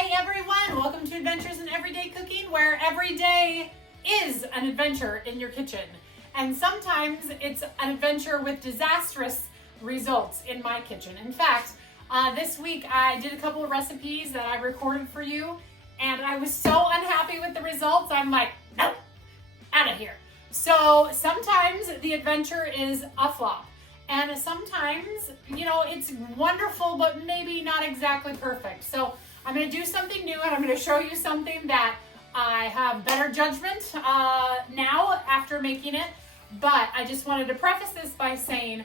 Hey everyone, welcome to Adventures in Everyday Cooking, where every day is an adventure in your kitchen. And sometimes it's an adventure with disastrous results in my kitchen. In fact, this week I did a couple of recipes that I recorded for you, and I was so unhappy with the results, I'm like, nope, out of here. So sometimes the adventure is a flop. And sometimes, it's wonderful, but maybe not exactly perfect. So I'm going to do something new, and I'm going to show you something that I have better judgment now after making it. But I just wanted to preface this by saying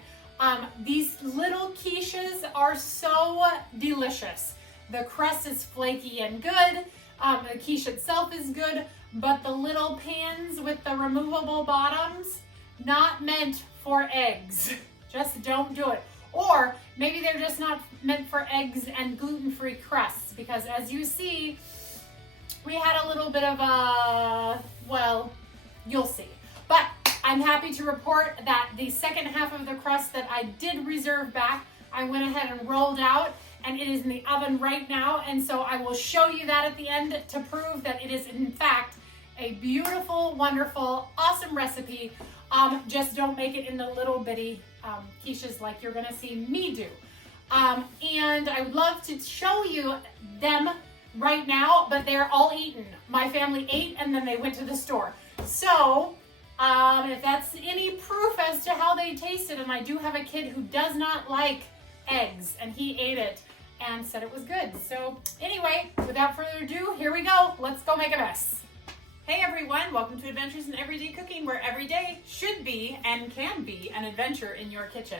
these little quiches are so delicious. The crust is flaky and good. The quiche itself is good, but the little pans with the removable bottoms, not meant for eggs. Just don't do it. Or maybe they're just not meant for eggs and gluten-free crusts, because as you see, we had a little bit of a, well, you'll see. But I'm happy to report that the second half of the crust that I did reserve back, I went ahead and rolled out, and it is in the oven right now. And so I will show you that at the end to prove that it is in fact a beautiful, wonderful, awesome recipe. Just don't make it in the little bitty quiches like you're gonna see me do. And I would love to show you them right now, but they're all eaten. My family ate and then they went to the store. So if that's any proof as to how they tasted, and I do have a kid who does not like eggs, and he ate it and said it was good. So anyway, without further ado, here we go. Let's go make a mess. Hey everyone, welcome to Adventures in Everyday Cooking, where every day should be and can be an adventure in your kitchen.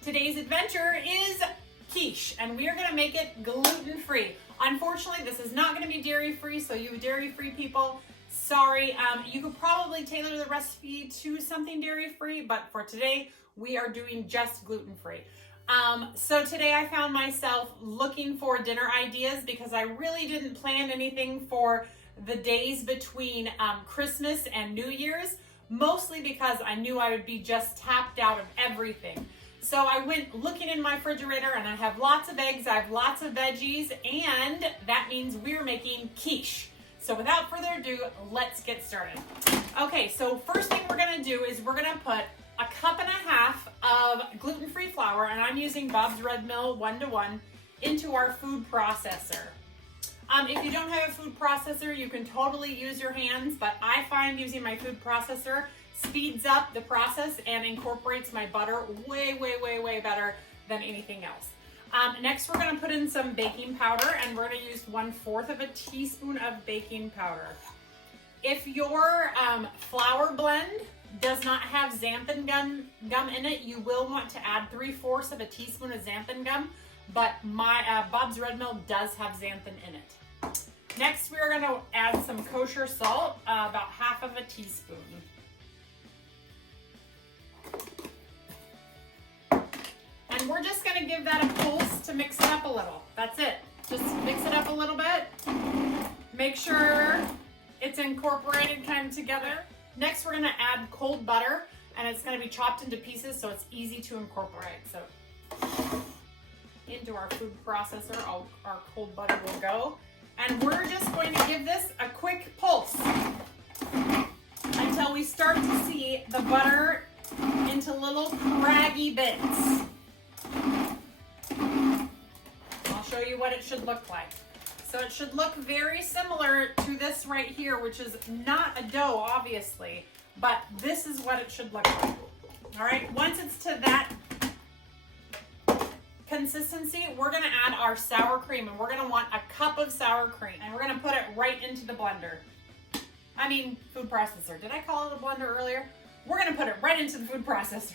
Today's adventure is quiche, and we are going to make it gluten-free. Unfortunately, this is not going to be dairy-free, so you dairy-free people, sorry. You could probably tailor the recipe to something dairy-free, but for today, we are doing just gluten-free. So today I found myself looking for dinner ideas because I really didn't plan anything for the days between Christmas and New Year's, mostly because I knew I would be just tapped out of everything. So I went looking in my refrigerator, and I have lots of eggs, I have lots of veggies, and that means we're making quiche. So without further ado, let's get started. Okay, so first thing we're gonna do is we're gonna put 1.5 cups of gluten-free flour, and I'm using Bob's Red Mill 1-to-1, into our food processor. If you don't have a food processor, you can totally use your hands, but I find using my food processor speeds up the process and incorporates my butter way, way, way, way better than anything else. Next, we're gonna put in some baking powder, and we're gonna use 1/4 teaspoon of baking powder. If your flour blend does not have xanthan gum in it, you will want to add 3/4 teaspoon of xanthan gum, but my Bob's Red Mill does have xanthan in it. Next, we're going to add some kosher salt, about 1/2 teaspoon. And we're just going to give that a pulse to mix it up a little. That's it. Just mix it up a little bit. Make sure it's incorporated kind of together. Next, we're going to add cold butter, and it's going to be chopped into pieces so it's easy to incorporate. So into our food processor, our cold butter will go. And we're just going to give this a quick pulse until we start to see the butter into little craggy bits. I'll show you what it should look like. So it should look very similar to this right here, which is not a dough, obviously, but this is what it should look like. All right, once it's to that consistency, we're gonna add our sour cream, and we're gonna want 1 cup of sour cream, and we're gonna put it right into the blender. I mean, food processor. Did I call it a blender earlier? We're gonna put it right into the food processor,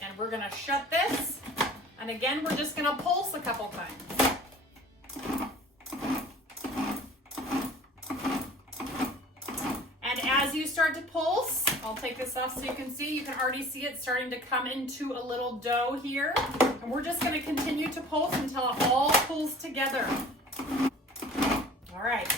and we're gonna shut this, and again, we're just gonna pulse a couple times. And as you start to pulse, I'll take this off so you can see. You can already see it starting to come into a little dough here. And we're just going to continue to pulse until it all pulls together. All right.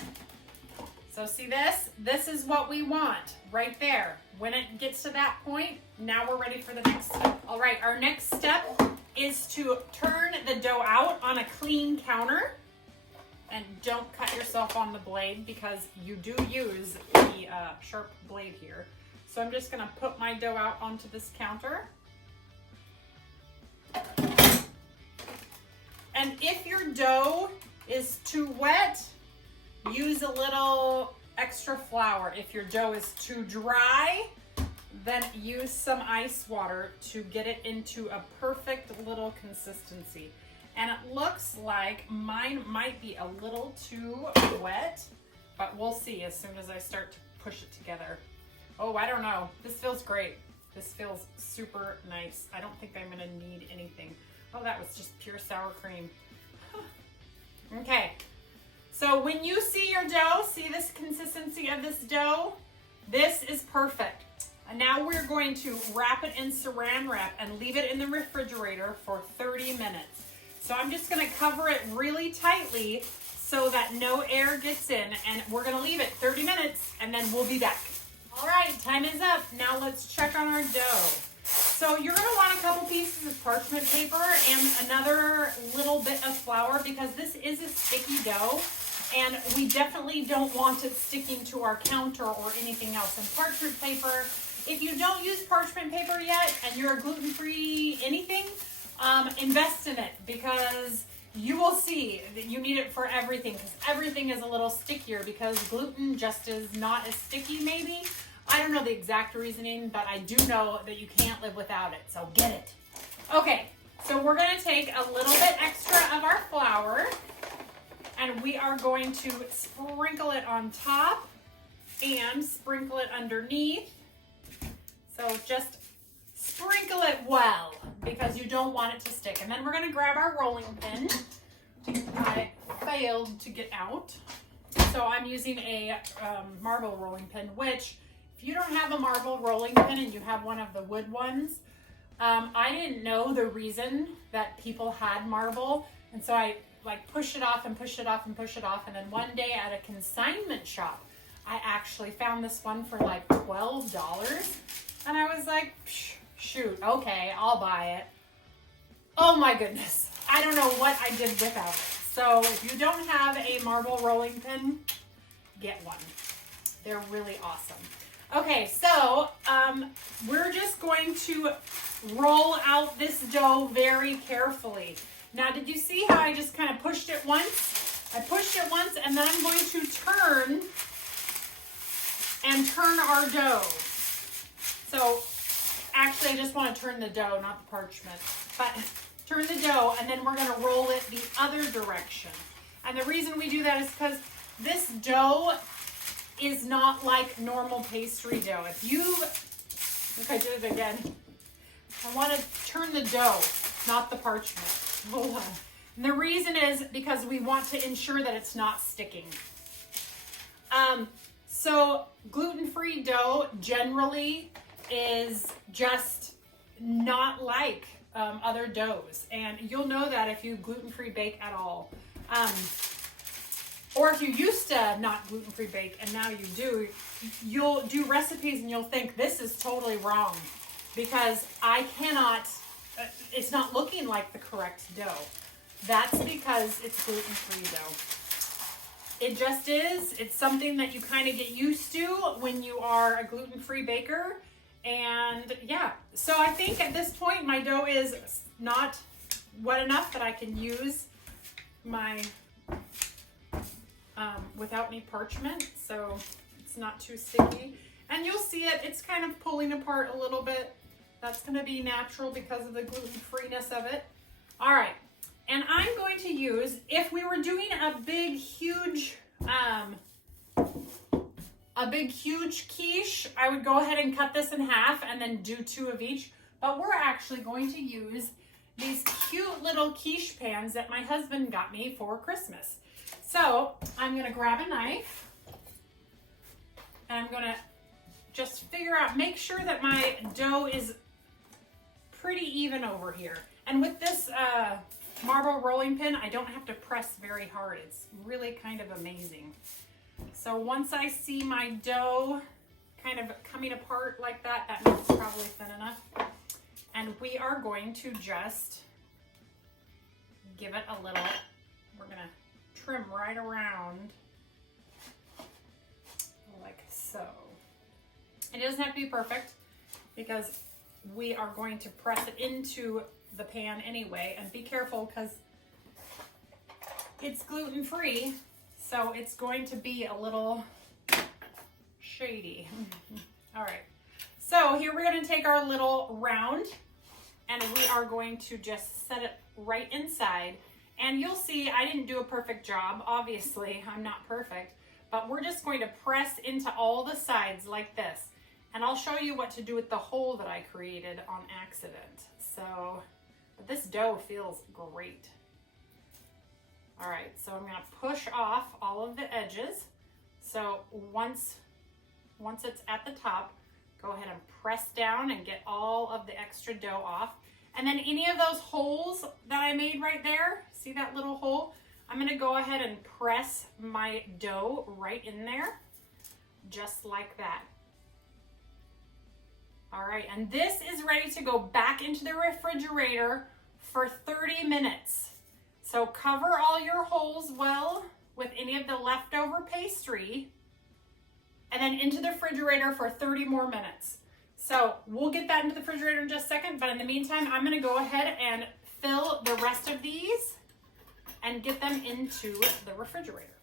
So see this? This is what we want right there. When it gets to that point, now we're ready for the next step. All right, our next step is to turn the dough out on a clean counter. And don't cut yourself on the blade because you do use the sharp blade here. So I'm just gonna put my dough out onto this counter. And if your dough is too wet, use a little extra flour. If your dough is too dry, then use some ice water to get it into a perfect little consistency. And it looks like mine might be a little too wet, but we'll see as soon as I start to push it together. Oh, I don't know. This feels great. This feels super nice. I don't think I'm gonna need anything. Oh, that was just pure sour cream. Okay, so when you see your dough, see this consistency of this dough? This is perfect. And now we're going to wrap it in saran wrap and leave it in the refrigerator for 30 minutes. So I'm just gonna cover it really tightly so that no air gets in, and we're gonna leave it 30 minutes and then we'll be back. All right, time is up. Now let's check on our dough. So you're gonna want a couple pieces of parchment paper and another little bit of flour because this is a sticky dough and we definitely don't want it sticking to our counter or anything else. And parchment paper, if you don't use parchment paper yet and you're a gluten-free anything, invest in it because you will see that you need it for everything because everything is a little stickier because gluten just is not as sticky maybe. I don't know the exact reasoning, but I do know that you can't live without it, so get it. Okay, so we're gonna take a little bit extra of our flour and we are going to sprinkle it on top and sprinkle it underneath. So just sprinkle it well because you don't want it to stick. And then we're gonna grab our rolling pin. I failed to get out. So I'm using a marble rolling pin, which if you don't have a marble rolling pin and you have one of the wood ones, I didn't know the reason that people had marble. And so I like push it off and push it off and push it off. And then one day at a consignment shop, I actually found this one for like $12. And I was like, shoot, okay, I'll buy it. Oh my goodness. I don't know what I did without it. So if you don't have a marble rolling pin, get one. They're really awesome. Okay, so we're just going to roll out this dough very carefully. Now, did you see how I just kind of pushed it once? I pushed it once and then I'm going to turn our dough. So actually I just want to turn the dough, not the parchment, but turn the dough and then we're going to roll it the other direction. And the reason we do that is because this dough is not like normal pastry dough. Look, I did it again. I want to turn the dough, not the parchment. Hold on. And the reason is because we want to ensure that it's not sticking. So gluten-free dough generally is just not like other doughs. And you'll know that if you gluten-free bake at all. Or if you used to not gluten-free bake and now you do, you'll do recipes and you'll think this is totally wrong because I cannot, it's not looking like the correct dough. That's because it's gluten-free dough. It just is. It's something that you kind of get used to when you are a gluten-free baker. And yeah, so I think at this point my dough is not wet enough that I can use my without any parchment, so it's not too sticky. And you'll see it's kind of pulling apart a little bit. That's going to be natural because of the gluten-freeness of it. All right, and I'm going to use, if we were doing a big, huge quiche, I would go ahead and cut this in half and then do 2 of each. But we're actually going to use these cute little quiche pans that my husband got me for Christmas. So I'm going to grab a knife and I'm going to just make sure that my dough is pretty even over here. And with this marble rolling pin, I don't have to press very hard. It's really kind of amazing. So once I see my dough kind of coming apart like that, that means it's probably thin enough. And we are going to just give it a little, we're going to trim right around like so. It doesn't have to be perfect because we are going to press it into the pan anyway, and be careful because it's gluten-free, so it's going to be a little shady. All right, so here we're going to take our little round and we are going to just set it right inside. And you'll see I didn't do a perfect job. Obviously, I'm not perfect, but we're just going to press into all the sides like this. And I'll show you what to do with the hole that I created on accident. So, but this dough feels great. All right, so I'm gonna push off all of the edges. So once it's at the top, go ahead and press down and get all of the extra dough off. And then any of those holes that I made right there, see that little hole? I'm gonna go ahead and press my dough right in there, just like that. All right, and this is ready to go back into the refrigerator for 30 minutes. So cover all your holes well with any of the leftover pastry, and then into the refrigerator for 30 more minutes. So we'll get that into the refrigerator in just a second, but in the meantime, I'm gonna go ahead and fill the rest of these and get them into the refrigerator.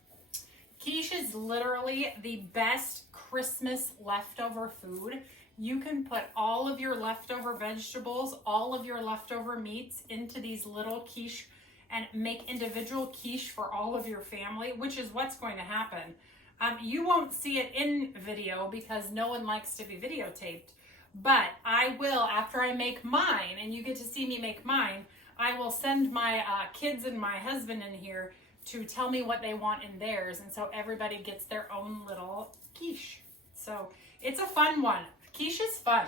Quiche is literally the best Christmas leftover food. You can put all of your leftover vegetables, all of your leftover meats into these little quiche and make individual quiche for all of your family, which is what's going to happen. You won't see it in video because no one likes to be videotaped, but I will, after I make mine, and you get to see me make mine, I will send my kids and my husband in here to tell me what they want in theirs, and so everybody gets their own little quiche. So it's a fun one. Quiche is fun,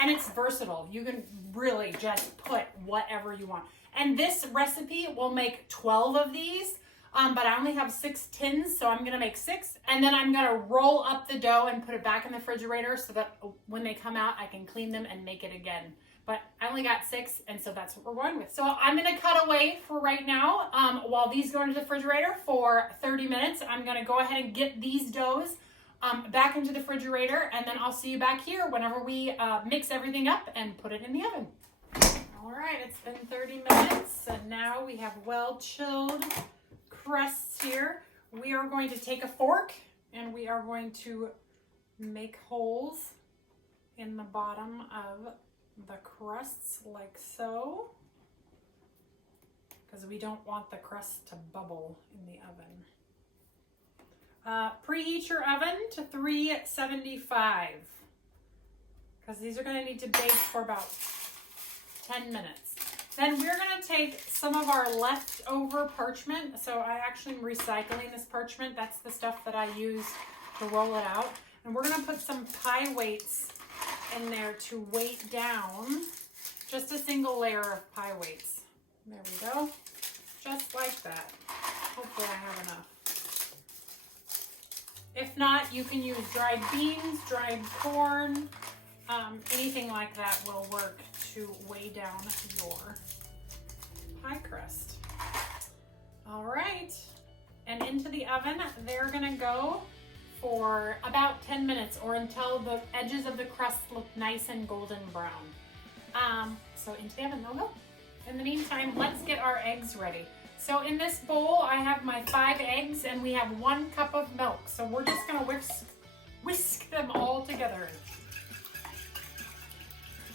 and it's versatile. You can really just put whatever you want. And this recipe will make 12 of these, but I only have 6 tins, so I'm gonna make 6. And then I'm gonna roll up the dough and put it back in the refrigerator so that when they come out, I can clean them and make it again. But I only got 6, and so that's what we're going with. So I'm gonna cut away for right now. While these go into the refrigerator for 30 minutes, I'm gonna go ahead and get these doughs back into the refrigerator, and then I'll see you back here whenever we mix everything up and put it in the oven. All right, it's been 30 minutes, and now we have well-chilled crusts here. We are going to take a fork, and we are going to make holes in the bottom of the crusts like so, because we don't want the crust to bubble in the oven. Preheat your oven to 375 because these are going to need to bake for about 10 minutes. Then we're going to take some of our leftover parchment. So I actually am recycling this parchment. That's the stuff that I use to roll it out. And we're going to put some pie weights in there to weight down just a single layer of pie weights. There we go. Just like that. Hopefully I have enough. If not, you can use dried beans, dried corn, anything like that will work to weigh down your pie crust. All right, and into the oven, they're gonna go for about 10 minutes or until the edges of the crust look nice and golden brown. So into the oven they'll go. In the meantime, let's get our eggs ready. So in this bowl, I have my 5 eggs and we have 1 cup of milk. So we're just gonna whisk them all together.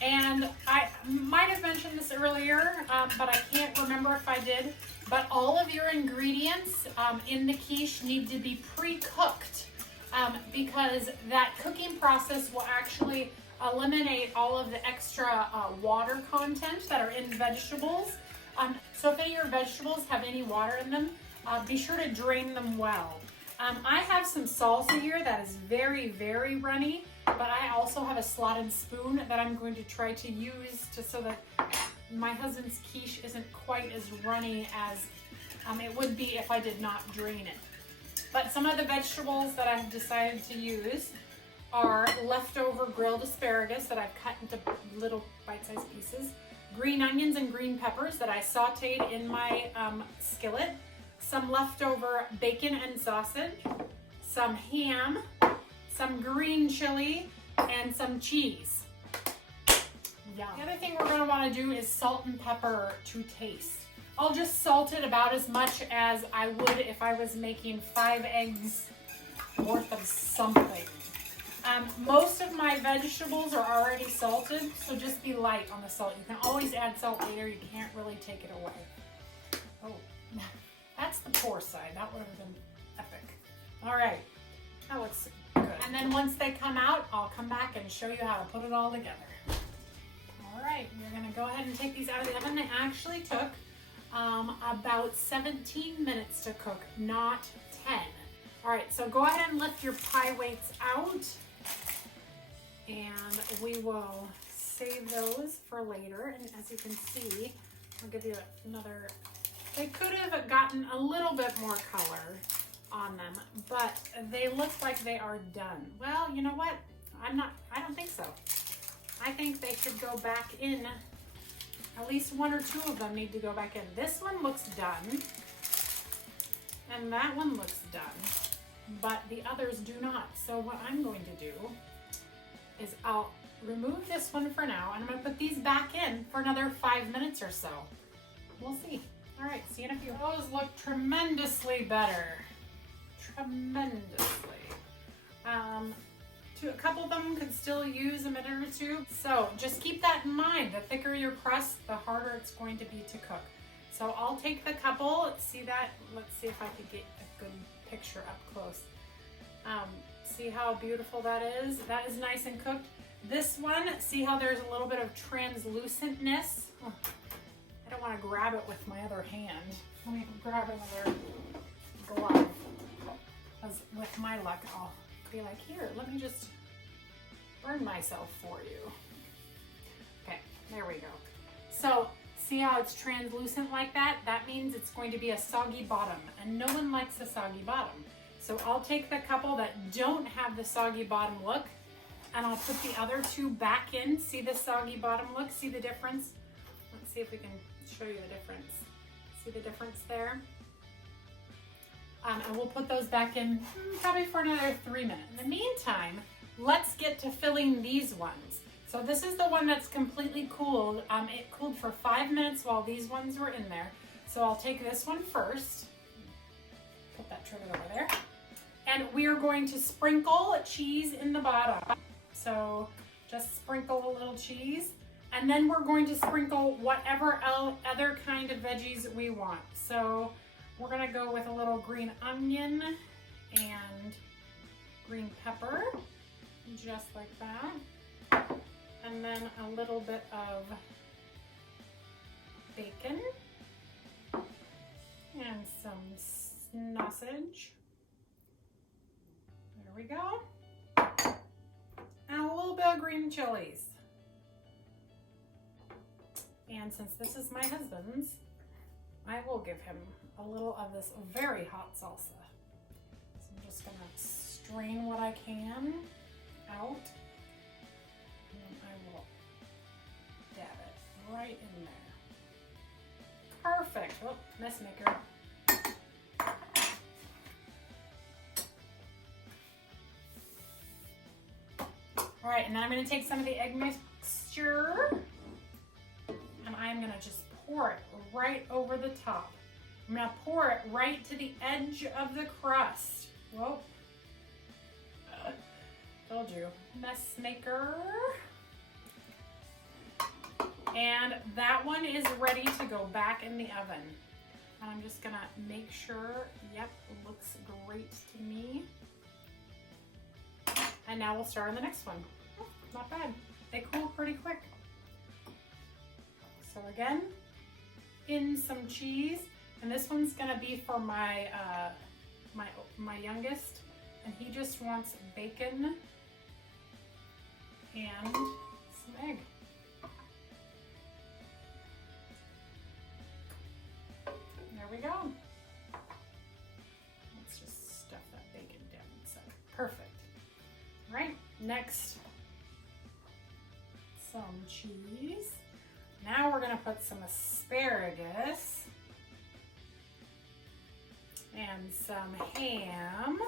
And I might have mentioned this earlier, but I can't remember if I did. But all of your ingredients in the quiche need to be pre-cooked because that cooking process will actually eliminate all of the extra water content that are in vegetables. So if any of your vegetables have any water in them, be sure to drain them well. I have some salsa here that is very, very runny, but I also have a slotted spoon that I'm going to try to use so that my husband's quiche isn't quite as runny as it would be if I did not drain it. But some of the vegetables that I've decided to use are leftover grilled asparagus that I've cut into little bite-sized pieces, green onions and green peppers that I sauteed in my skillet, some leftover bacon and sausage, some ham, some green chili, and some cheese. Yum. The other thing we're going to want to do is salt and pepper to taste. I'll just salt it about as much as I would if I was making 5 eggs worth of something. Most of my vegetables are already salted, so just be light on the salt. You can always add salt later. You can't really take it away. Oh, that's the poor side. That would have been epic. All right, that looks good. And then once they come out, I'll come back and show you how to put it all together. All right, we're gonna go ahead and take these out of the oven. They actually took about 17 minutes to cook, not 10. All right, so go ahead and lift your pie weights out, and we will save those for later. And as you can see, I'll give you another. They could have gotten a little bit more color on them, but they look like they are done. Well, you know what? I don't think so. I think they should go back in. At least 1 or 2 of them need to go back in. This one looks done, and that one looks done, but the others do not. So what I'm going to do is I'll remove this one for now, and I'm gonna put these back in for another 5 minutes or so. We'll see. All right, see you in a few. Those look tremendously better. Tremendously. A couple of them could still use a minute or 2. So just keep that in mind. The thicker your crust, the harder it's going to be to cook. So I'll take the couple. Let's see that. Let's see if I could get a good picture up close. See how beautiful that is? That is nice and cooked. This one, see how there's a little bit of translucentness? Oh, I don't want to grab it with my other hand. Let me grab another glove. Because with my luck, I'll be like, here, let me just burn myself for you. Okay, there we go. So see how it's translucent like that? That means it's going to be a soggy bottom, and no one likes a soggy bottom. So I'll take the couple that don't have the soggy bottom look, and I'll put the other 2 back in. See the soggy bottom look? See the difference? Let's see if we can show you the difference. See the difference there? And we'll put those back in probably for another 3 minutes. In the meantime, let's get to filling these ones. So this is the one that's completely cooled. It cooled for 5 minutes while these ones were in there. So I'll take this one first. Put that trivet over there. And we are going to sprinkle cheese in the bottom. So just sprinkle a little cheese. And then we're going to sprinkle whatever other kind of veggies we want. So we're gonna go with a little green onion and green pepper, just like that. And then a little bit of bacon and some sausage. There we go. And a little bit of green chilies. And since this is my husband's, I will give him a little of this very hot salsa. So I'm just gonna strain what I can out, and I will dab it right in there. Perfect. Oh, mess maker. All right, and then I'm gonna take some of the egg mixture, and I'm gonna just pour it right over the top. I'm gonna pour it right to the edge of the crust. Whoa. Told you. Mess maker. And that one is ready to go back in the oven. And I'm just gonna make sure, yep, looks great to me. And now we'll start on the next one. Oh, not bad. They cool pretty quick. So again, in some cheese, and this one's gonna be for my my youngest, and he just wants bacon and some egg. There we go. Let's just stuff that bacon down inside. Perfect. All right, next, some cheese. Now we're gonna put some asparagus. and some ham.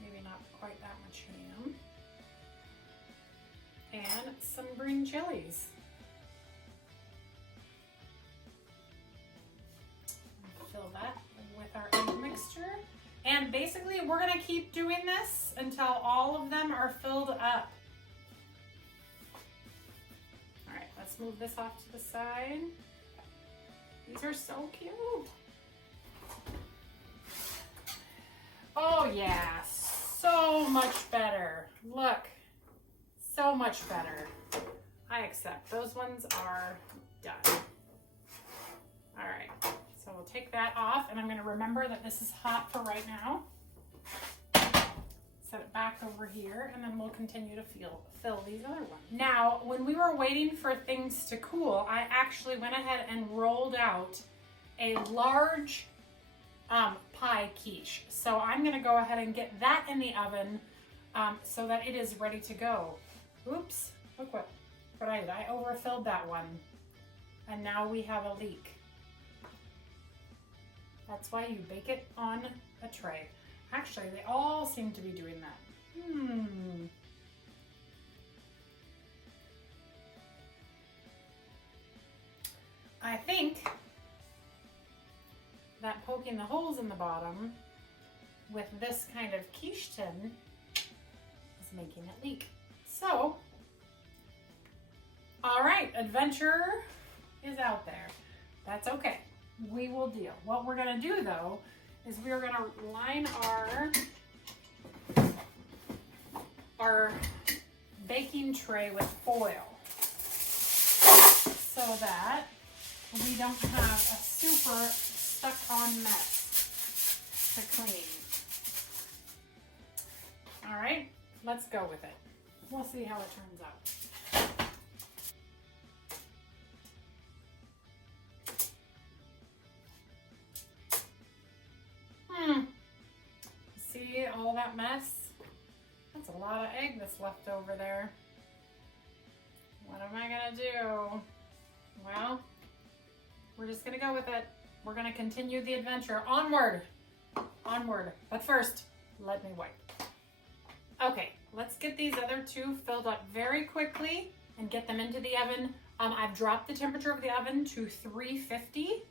Maybe not quite that much ham. And some green chilies. Fill that with our egg mixture. And basically we're gonna keep doing this until all of them are filled up. All right, let's move this off to the side. These are so cute. Oh yeah, so much better. Look, so much better. I accept. Those ones are done. All right, so we'll take that off, and I'm gonna remember that this is hot for right now. Set it back over here, and then we'll continue to fill these other ones. Now, when we were waiting for things to cool, I actually went ahead and rolled out a large pie quiche. So I'm gonna go ahead and get that in the oven so that it is ready to go. Oops, look what I did. I overfilled that one, and now we have a leak. That's why you bake it on a tray. Actually, they all seem to be doing that. I think that poking the holes in the bottom with this kind of quiche tin is making it leak. So, all right, adventure is out there. That's okay. We will deal. What we're gonna do though is we're gonna line our baking tray with foil so that we don't have a super stuck on mess to clean. All right, let's go with it. We'll see how it turns out. See all that mess? That's a lot of egg that's left over there. What am I gonna do? Well, we're just gonna go with it. We're gonna continue the adventure. Onward, onward. But first, let me wipe. Okay, let's get these other two filled up very quickly and get them into the oven. I've dropped the temperature of the oven to 350,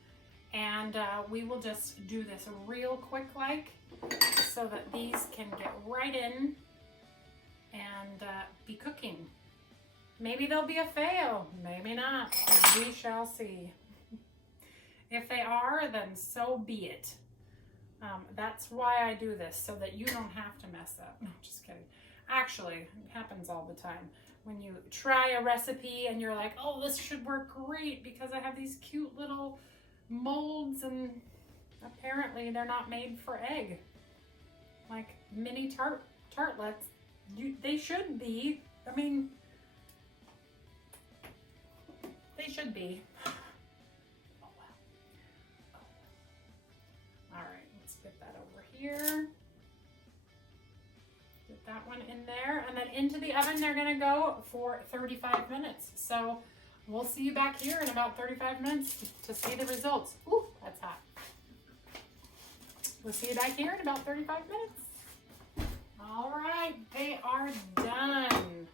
and we will just do this real quick so that these can get right in and be cooking. Maybe there'll be a fail, maybe not. We shall see. If they are, then so be it. That's why I do this, so that you don't have to mess up. No, just kidding. Actually, it happens all the time. When you try a recipe and you're like, oh, this should work great because I have these cute little molds, and apparently they're not made for egg. Like mini tartlets, they should be. I mean, they should be. Oh well. Oh well. All right, let's get that over here. Get that one in there, and then into the oven they're gonna go for 35 minutes. So we'll see you back here in about 35 minutes to see the results. Ooh, that's hot. We'll see you back here in about 35 minutes. All right, they are done.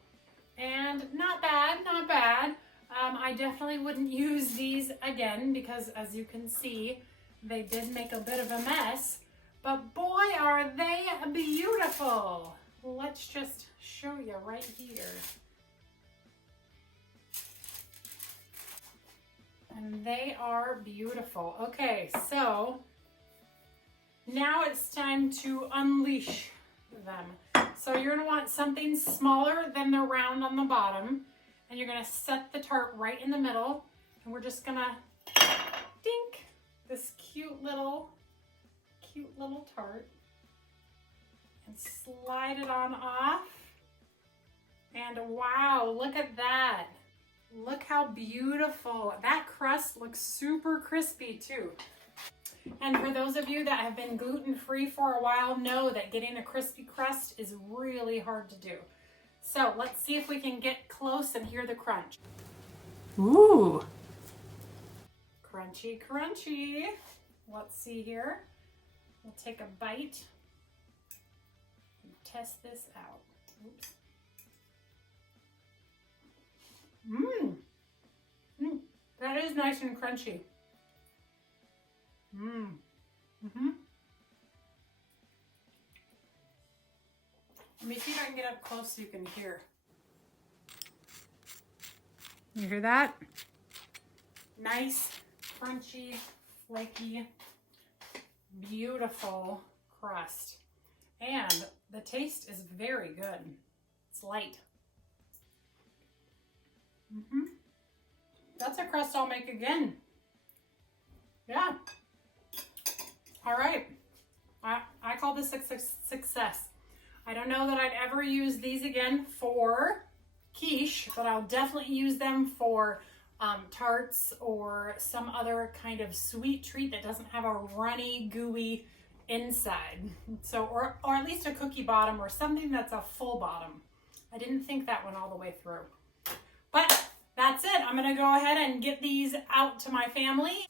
And not bad, not bad. I definitely wouldn't use these again because, as you can see, they did make a bit of a mess. But boy, are they beautiful. Let's just show you right here. And they are beautiful. Okay, so now it's time to unleash them. So you're gonna want something smaller than the round on the bottom, and you're gonna set the tart right in the middle, and we're just gonna dink this cute little tart and slide it on off. And wow, look at that. Look how beautiful. That crust looks super crispy too. And for those of you that have been gluten-free for a while, know that getting a crispy crust is really hard to do. So let's see if we can get close and hear the crunch. Ooh. Crunchy, crunchy. Let's see here. We'll take a bite and test this out. Oops. That is nice and crunchy. Let me see if I can get up close so you can hear. You hear that? Nice, crunchy, flaky, beautiful crust. And the taste is very good. It's light. That's a crust I'll make again. Yeah. All right. I call this a success. I don't know that I'd ever use these again for quiche, but I'll definitely use them for tarts or some other kind of sweet treat that doesn't have a runny, gooey inside. So, or at least a cookie bottom or something that's a full bottom. I didn't think that one all the way through. But that's it. I'm going to go ahead and get these out to my family.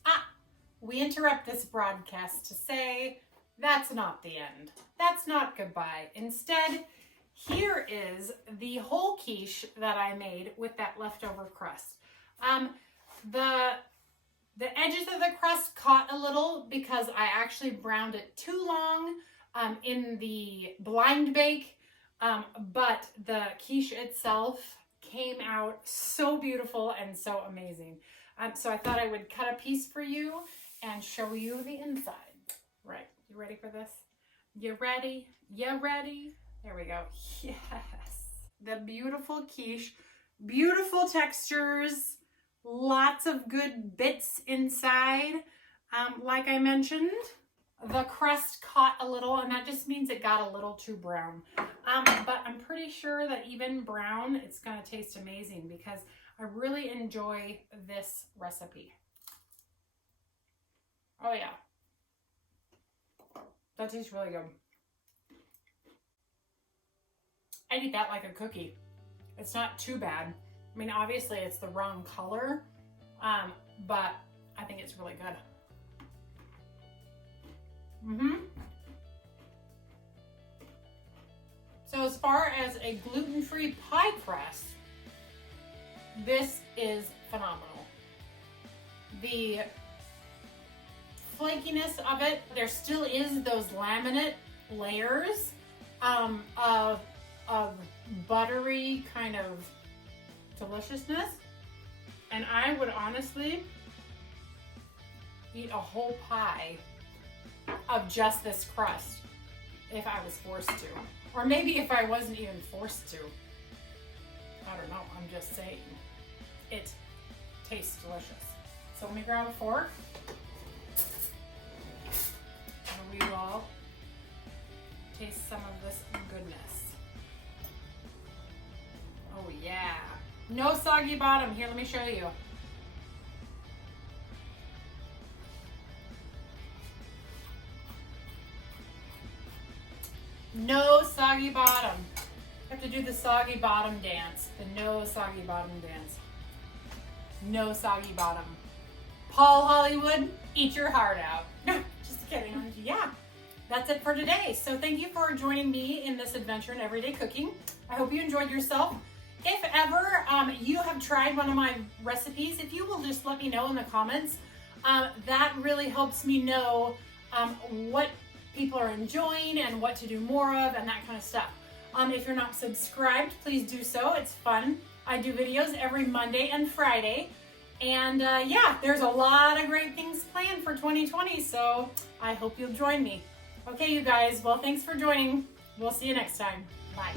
We interrupt this broadcast to say that's not the end. That's not goodbye. Instead, here is the whole quiche that I made with that leftover crust. The edges of the crust caught a little because I actually browned it too long in the blind bake, but the quiche itself came out so beautiful and so amazing. So I thought I would cut a piece for you and show you the inside. Right, you ready for this? You ready? You ready? There we go. Yes. The beautiful quiche, beautiful textures, lots of good bits inside. Like I mentioned, the crust caught a little, and that just means it got a little too brown. But I'm pretty sure that even brown, it's gonna taste amazing because I really enjoy this recipe. Oh yeah. That tastes really good. I'd eat that like a cookie. It's not too bad. I mean, obviously it's the wrong color, but I think it's really good. So as far as a gluten-free pie crust, this is phenomenal. The flakiness of it, there still is those laminate layers of buttery kind of deliciousness. And I would honestly eat a whole pie of just this crust if I was forced to. Or maybe if I wasn't even forced to. I don't know, I'm just saying. It tastes delicious. So let me grab a fork. And we will taste some of this goodness. Oh yeah. No soggy bottom. Here, let me show you. No soggy bottom. I have to do the soggy bottom dance. The no soggy bottom dance. No soggy bottom. Paul Hollywood, eat your heart out. Just kidding. Yeah, that's it for today. So thank you for joining me in this adventure in everyday cooking. I hope you enjoyed yourself. If ever you have tried one of my recipes, if you will just let me know in the comments, that really helps me know what people are enjoying and what to do more of and that kind of stuff. If you're not subscribed, please do so. It's fun. I do videos every Monday and Friday. And yeah, there's a lot of great things planned for 2020, so I hope you'll join me. Okay, you guys, well, thanks for joining. We'll see you next time. Bye.